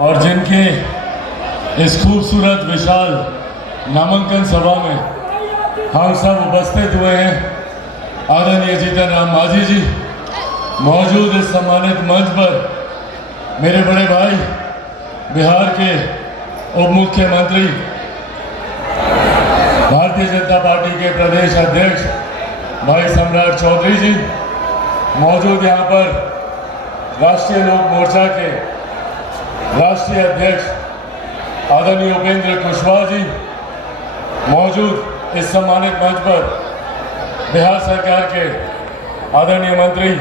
और जिनके इस खूबसूरत विशाल नामांकन सभा में हम सब उपस्थित हुए हैं, आदरणीय जीतन राम मांझी जी मौजूद इस सम्मानित मंच पर, मेरे बड़े भाई बिहार के उप मुख्यमंत्री, भारतीय जनता पार्टी के प्रदेश अध्यक्ष भाई सम्राट चौधरी जी मौजूद, यहाँ पर राष्ट्रीय लोक मोर्चा के राष्ट्रीय अध्यक्ष आदरणीय उपेंद्र कुशवाहा जी मौजूद इस सम्मानित मंच पर, बिहार सरकार के आदरणीय मंत्री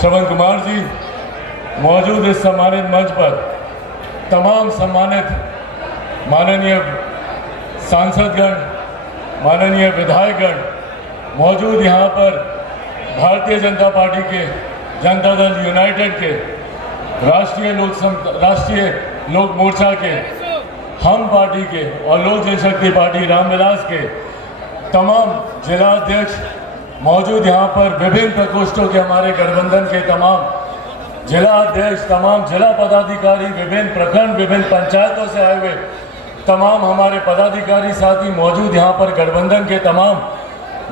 श्रवण कुमार जी मौजूद इस सम्मानित मंच पर, तमाम सम्मानित माननीय सांसदगण, माननीय विधायकगण मौजूद, यहाँ पर भारतीय जनता पार्टी के, जनता दल यूनाइटेड के, राष्ट्रीय लोक मोर्चा के, हम पार्टी के और लोक जनशक्ति पार्टी रामविलास के तमाम जिलाध्यक्ष मौजूद, यहाँ पर विभिन्न प्रकोष्ठों के हमारे गठबंधन के तमाम जिला अध्यक्ष, तमाम जिला पदाधिकारी, विभिन्न प्रखंड, विभिन्न पंचायतों से आए हुए तमाम हमारे पदाधिकारी साथी मौजूद, यहाँ पर गठबंधन के तमाम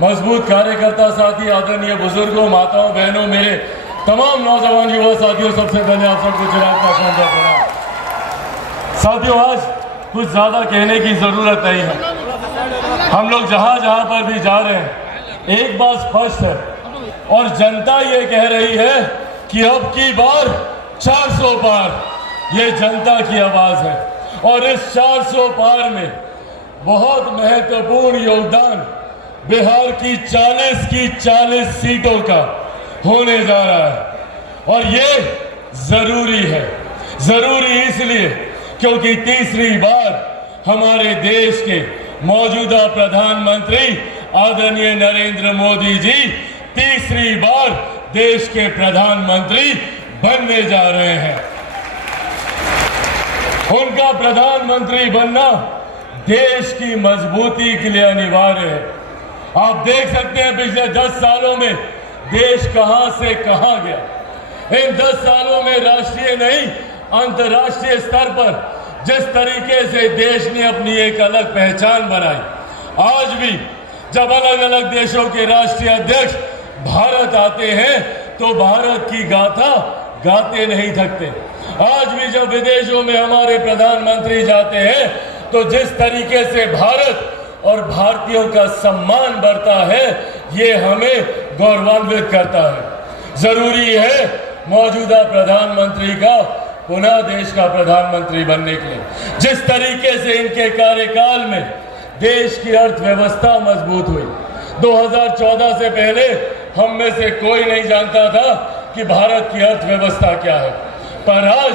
मजबूत कार्यकर्ता साथी, आदरणीय बुजुर्गों, माताओं, बहनों, मेरे तमाम नौजवान युवा साथियों, सबसे पहले आप सबको चिराग पासवान का प्रणाम। साथियों, आज कुछ ज्यादा कहने की जरूरत नहीं है। हम लोग जहां पर भी जा रहे हैं, एक बात स्पष्ट है और जनता ये कह रही है कि अब की बार 400 पार, ये जनता की आवाज है। और इस 400 पार में बहुत महत्वपूर्ण योगदान बिहार की 40 सीटों का होने जा रहा है। और ये जरूरी है, जरूरी इसलिए क्योंकि तीसरी बार हमारे देश के मौजूदा प्रधानमंत्री आदरणीय नरेंद्र मोदी जी तीसरी बार देश के प्रधानमंत्री बनने जा रहे हैं। उनका प्रधानमंत्री बनना देश की मजबूती के लिए अनिवार्य है। आप देख सकते हैं पिछले 10 सालों में देश कहां से कहां गया। इन 10 सालों में राष्ट्रीय नहीं, अंतर्राष्ट्रीय स्तर पर जिस तरीके से देश ने अपनी एक अलग पहचान बनाई, आज भी जब अलग अलग देशों के राष्ट्रीय अध्यक्ष भारत आते हैं तो भारत की गाथा गाते नहीं थकते। आज भी जब विदेशों में हमारे प्रधानमंत्री जाते हैं तो जिस तरीके से भारत और भारतीयों का सम्मान बढ़ता है, ये हमें गौरवान्वित करता है। जरूरी है मौजूदा प्रधानमंत्री का पुनः देश का प्रधानमंत्री बनने के लिए। जिस तरीके से इनके कार्यकाल में देश की अर्थव्यवस्था मजबूत हुई, 2014 से पहले हम में से कोई नहीं जानता था कि भारत की अर्थव्यवस्था क्या है, पर आज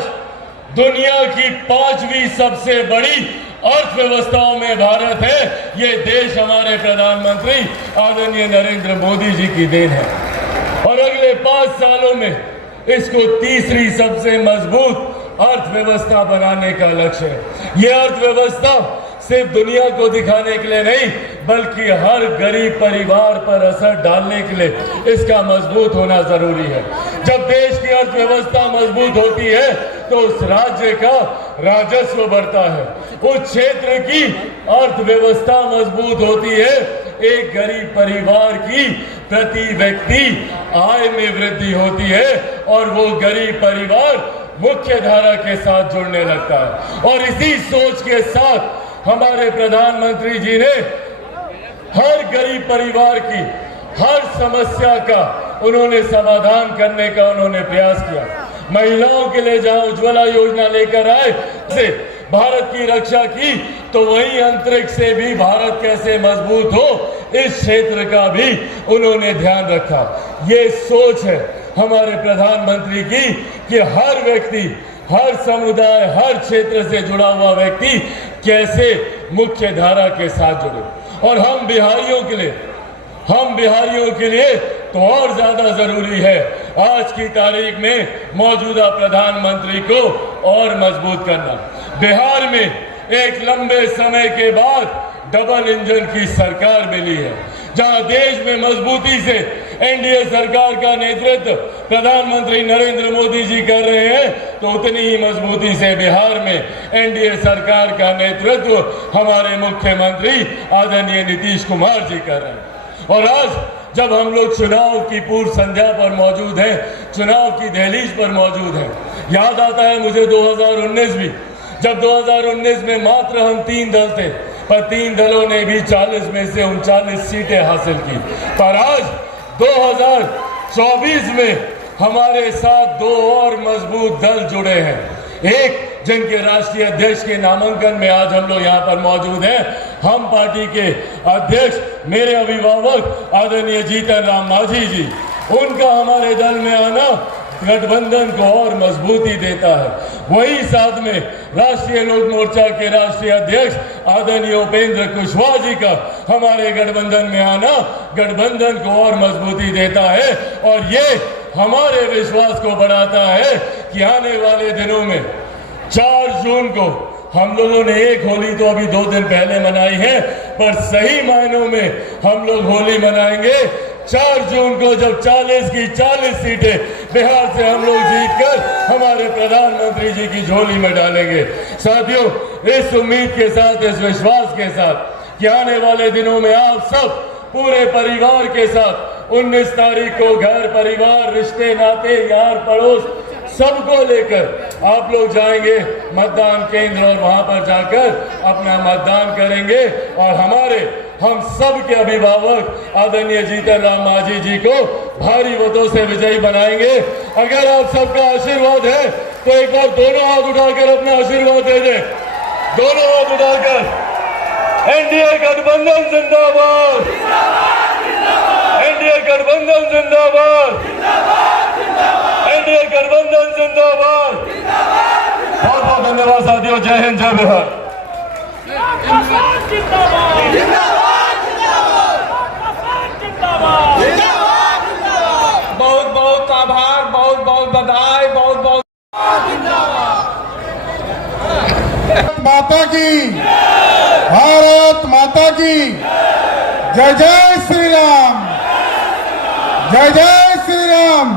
दुनिया की 5वीं सबसे बड़ी अर्थव्यवस्थाओं में भारत है। ये देश हमारे प्रधानमंत्री आदरणीय नरेंद्र मोदी जी की देन है। और अगले 5 सालों में इसको तीसरी सबसे मजबूत अर्थव्यवस्था बनाने का लक्ष्य है। ये अर्थव्यवस्था सिर्फ दुनिया को दिखाने के लिए नहीं, बल्कि हर गरीब परिवार पर असर डालने के लिए इसका मजबूत होना जरूरी है। जब देश की अर्थव्यवस्था मजबूत होती है तो उस राज्य का राजस्व बढ़ता है, उस क्षेत्र की अर्थव्यवस्था मजबूत होती है, एक गरीब परिवार की प्रति व्यक्ति आय में वृद्धि होती है और वो गरीब परिवार मुख्य धारा के साथ जुड़ने लगता है। और इसी सोच के साथ हमारे प्रधानमंत्री जी ने हर गरीब परिवार की हर समस्या का उन्होंने समाधान करने का उन्होंने प्रयास किया। महिलाओं के लिए जहां उज्ज्वला योजना लेकर आए, से भारत की रक्षा की, तो वहीं अंतरिक्ष से भी भारत कैसे मजबूत हो, इस क्षेत्र का भी उन्होंने ध्यान रखा। ये सोच है हमारे प्रधानमंत्री की कि हर व्यक्ति, हर समुदाय, हर क्षेत्र से जुड़ा हुआ व्यक्ति कैसे मुख्य धारा के साथ जुड़े। और हम बिहारियों के लिए तो और ज्यादा जरूरी है आज की तारीख में मौजूदा प्रधानमंत्री को और मजबूत करना। बिहार में एक लंबे समय के बाद डबल इंजन की सरकार मिली है, जहां देश में मजबूती से एनडीए सरकार का नेतृत्व प्रधानमंत्री नरेंद्र मोदी जी कर रहे हैं, तो उतनी ही मजबूती से बिहार में एनडीए सरकार का नेतृत्व हमारे मुख्यमंत्री आदरणीय नीतीश कुमार जी कर रहे हैं। और आज जब हम लोग चुनाव की पूर्व संध्या पर मौजूद हैं, चुनाव की दहलीज पर मौजूद हैं, याद आता है मुझे 2019 भी, जब 2019 में मात्र हम 3 दल थे, पर 3 दलों ने भी 40 में से 39 सीटें हासिल की। पर आज 2024 में हमारे साथ 2 और मजबूत दल जुड़े हैं, एक जिनके राष्ट्रीय अध्यक्ष के नामांकन में आज हम लोग यहाँ पर मौजूद हैं, हम पार्टी के अध्यक्ष मेरे अभिभावक आदरणीय जीतन राम मांझी जी, उनका हमारे दल में आना गठबंधन को और मजबूती देता है। वही साथ में राष्ट्रीय लोक मोर्चा के राष्ट्रीय अध्यक्ष आदरणीय उपेंद्र कुशवाहा जी का हमारे गठबंधन में आना गठबंधन को और मजबूती देता है, और ये हमारे विश्वास को बढ़ाता है कि आने वाले दिनों में 4 जून को हम लोगों ने एक होली तो अभी 2 दिन पहले मनाई है, पर सही मायनों में हम लोग होली मनाएंगे 4 जून को, जब 40 की 40 सीटें बिहार से हम लोग जीतकर हमारे प्रधानमंत्री जी की झोली में डालेंगे। साथियों, इस उम्मीद के साथ, इस विश्वास के साथ कि आने वाले दिनों में आप सब पूरे परिवार के साथ 19 तारीख को घर परिवार, रिश्ते नाते, यार पड़ोस सबको लेकर आप लोग जाएंगे मतदान केंद्र और वहां पर जाकर अपना मतदान करेंगे, और हम सब के अभिभावक आदरणीय जीतन राम मांझी जी को भारी वोटों से विजयी बनाएंगे। अगर आप सबका आशीर्वाद है तो एक बार दोनों हाथ उठाकर अपना आशीर्वाद दे दें, दोनों हाथ उठाकर। एनडीए गठबंधन जिंदाबाद, एनडीए गठबंधन जिंदाबाद, एनडीए गठबंधन जिंदाबाद। बहुत बहुत धन्यवाद साथियों, जय हिंद, जय बिहार। बहुत बहुत आभार, बहुत बहुत बधाई, बहुत बहुत माता की, भारत माता की जय, जय श्री राम, जय जय श्री राम।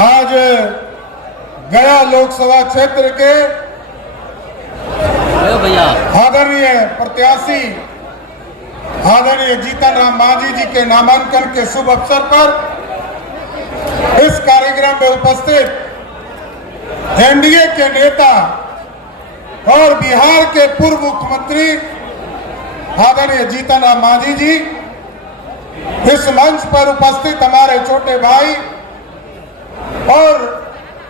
आज गया लोकसभा क्षेत्र के आदरणीय प्रत्याशी आदरणीय जीतन राम मांझी जी के नामांकन के शुभ अवसर पर इस कार्यक्रम में उपस्थित एनडीए के नेता और बिहार के पूर्व मुख्यमंत्री आदरणीय जीतन राम मांझी जी, इस मंच पर उपस्थित हमारे छोटे भाई और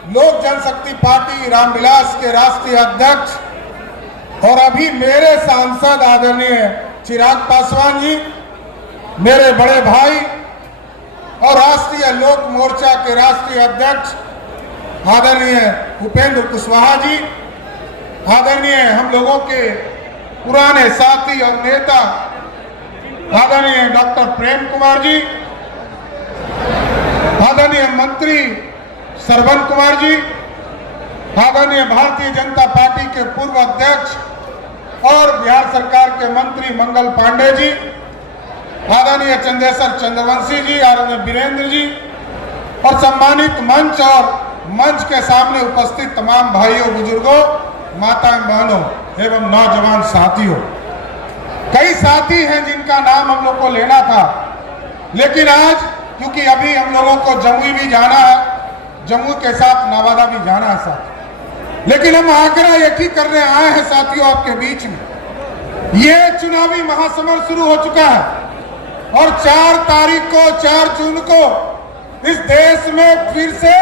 लोक जनशक्ति पार्टी रामविलास के राष्ट्रीय अध्यक्ष और अभी मेरे सांसद आदरणीय चिराग पासवान जी, मेरे बड़े भाई और राष्ट्रीय लोक मोर्चा के राष्ट्रीय अध्यक्ष आदरणीय उपेंद्र कुशवाहा जी, आदरणीय हम लोगों के पुराने साथी और नेता आदरणीय डॉक्टर प्रेम कुमार जी, आदरणीय मंत्री श्रवण कुमार जी, आदरणीय भारतीय जनता पार्टी के पूर्व अध्यक्ष और बिहार सरकार के मंत्री मंगल पांडे जी, आदरणीय चंदेश्वर चंद्रवंशी जी, आदरणीय वीरेंद्र जी, और सम्मानित मंच और मंच के सामने उपस्थित तमाम भाइयों, बुजुर्गों, माताएं, बहनों एवं नौजवान साथियों। कई साथी हैं जिनका नाम हम लोग को लेना था, लेकिन आज क्योंकि अभी हम लोगों को जमुई भी जाना है, जम्मू के साथ नवादा भी जाना है साथ, लेकिन हम आग्रह एक ही करने आए हैं साथियों आपके बीच में। ये चुनावी महासमर शुरू हो चुका है और 4 तारीख को, 4 जून को इस देश में फिर से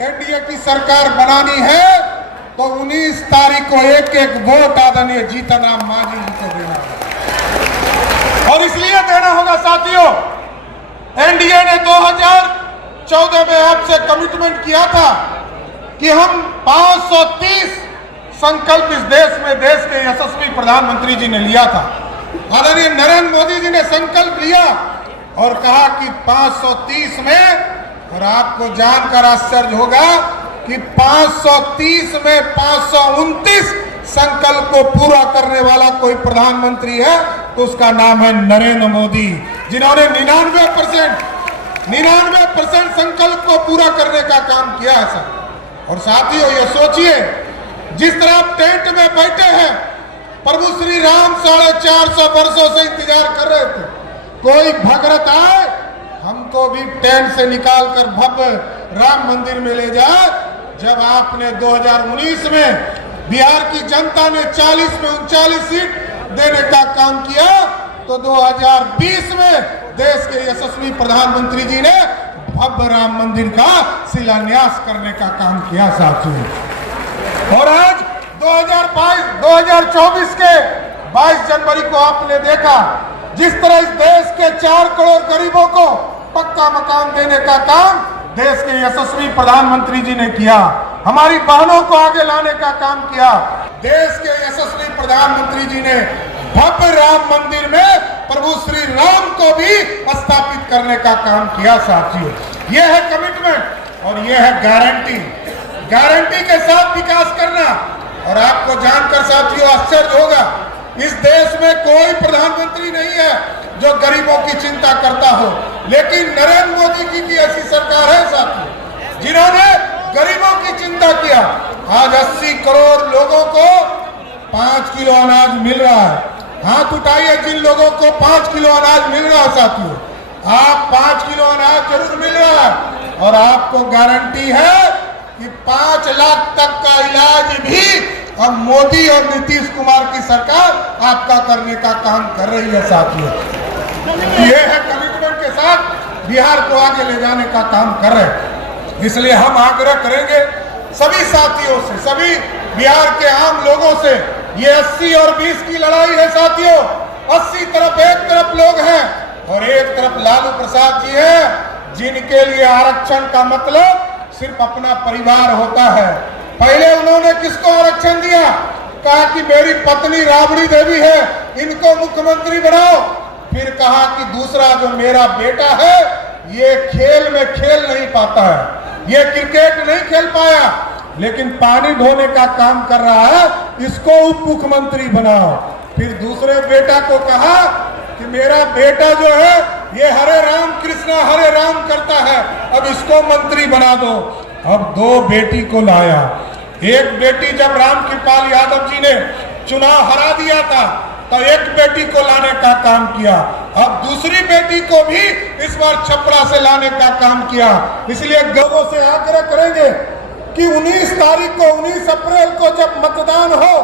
एनडीए की सरकार बनानी है, तो 19 तारीख को एक एक वोट आदरणीय जीतन राम मांझी जी को देना है। और इसलिए देना होगा साथियों, एनडीए ने 2014 में आपसे कमिटमेंट किया था कि हम 530 संकल्प इस देश में देश के यशस्वी प्रधानमंत्री जी ने लिया था। आदरणीय नरेंद्र मोदी जी ने संकल्प लिया और कहा कि 530 में, और आपको जानकर आश्चर्य होगा कि 530 में 529 संकल्प को पूरा करने वाला कोई प्रधानमंत्री है तो उसका नाम है नरेंद्र मोदी। जिन्होंने 99% संकल्प को पूरा करने का काम किया है सर। और साथियों, ये सोचिए, जिस तरह आप टेंट में बैठे हैं, प्रभु श्री राम 450 वर्षों से इंतजार कर रहे थे, कोई भगरत आए हमको भी टेंट से निकालकर भव्य राम मंदिर में ले जाए। जब आपने 2019 में बिहार की जनता ने 40 में 39 सीट देने का काम किया, तो 2020 में देश के यशस्वी प्रधानमंत्री जी ने भव्य राम मंदिर का शिलान्यास करने का काम किया साथियों। और आज 2024 के 22 जनवरी को आपने देखा, जिस तरह इस देश के 4 करोड़ गरीबों को पक्का मकान देने का काम देश के यशस्वी प्रधानमंत्री जी ने किया, हमारी बहनों को आगे लाने का काम किया। देश के यशस्वी प्रधानमंत्री जी ने भव्य राम मंदिर में प्रभु श्री राम को भी स्थापित करने का काम किया साथियों। यह है कमिटमेंट और यह है गारंटी के साथ विकास करना। और आपको जानकर साथियों आश्चर्य होगा, इस देश में कोई प्रधानमंत्री नहीं है जो गरीबों की चिंता करता हो, लेकिन नरेंद्र मोदी जी की ऐसी सरकार है साथियों जिन्होंने गरीबों की चिंता किया। आज 80 करोड़ लोगों को 5 किलो अनाज मिल रहा है। हाथ उठाइए जिन लोगों को 5 किलो अनाज मिल रहा है साथियों। आप 5 किलो अनाज जरूर मिल रहा है और आपको गारंटी है कि 5 लाख तक का इलाज भी अब मोदी और नीतीश कुमार की सरकार आपका करने का काम कर रही है साथियों। ये है कमिटमेंट के साथ बिहार को आगे ले जाने का काम कर रहे हैं। इसलिए हम आग्रह करेंगे सभी साथियों से, सभी बिहार के आम लोगों से, ये 80 और 20 की लड़ाई है साथियों। 80 तरफ एक तरफ लोग हैं और एक तरफ लालू प्रसाद जी हैं, जिनके लिए आरक्षण का मतलब सिर्फ अपना परिवार होता है। पहले उन्होंने किसको आरक्षण दिया? कहा कि मेरी पत्नी राबड़ी देवी है, इनको मुख्यमंत्री बनाओ। फिर कहा कि दूसरा जो मेरा बेटा है ये खेल में खेल नहीं पाता है, ये क्रिकेट नहीं खेल पाया, लेकिन पानी ढोने का काम कर रहा है, इसको उप मुख्यमंत्री बनाओ। फिर दूसरे बेटा को कहा कि मेरा बेटा जो है ये हरे राम कृष्णा हरे राम करता है, अब इसको मंत्री बना दो। अब 2 बेटी को लाया। एक बेटी जब राम कृपाल यादव जी ने चुनाव हरा दिया था तो एक बेटी को लाने का काम किया, अब दूसरी बेटी को भी इस बार छपरा से लाने का काम किया। इसलिए लोगों से आग्रह करेंगे कि 19 तारीख को 19 अप्रैल को जब मतदान हो,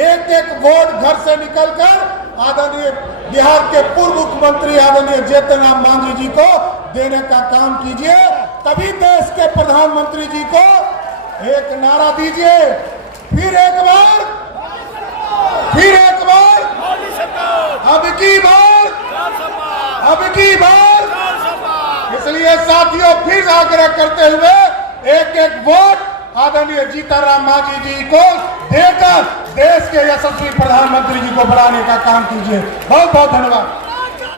एक एक वोट घर से निकलकर आदरणीय बिहार के पूर्व मुख्यमंत्री आदरणीय जीतन राम मांझी जी को देने का काम कीजिए। तभी देश के प्रधानमंत्री जी को एक नारा दीजिए, फिर एक बार, अब की बार। इसलिए साथियों फिर आग्रह करते हुए एक एक वोट आदरणीय जीतन मांझी जी को देकर देश के यशस्वी प्रधानमंत्री जी को बनाने का काम कीजिए। बहुत बहुत धन्यवाद।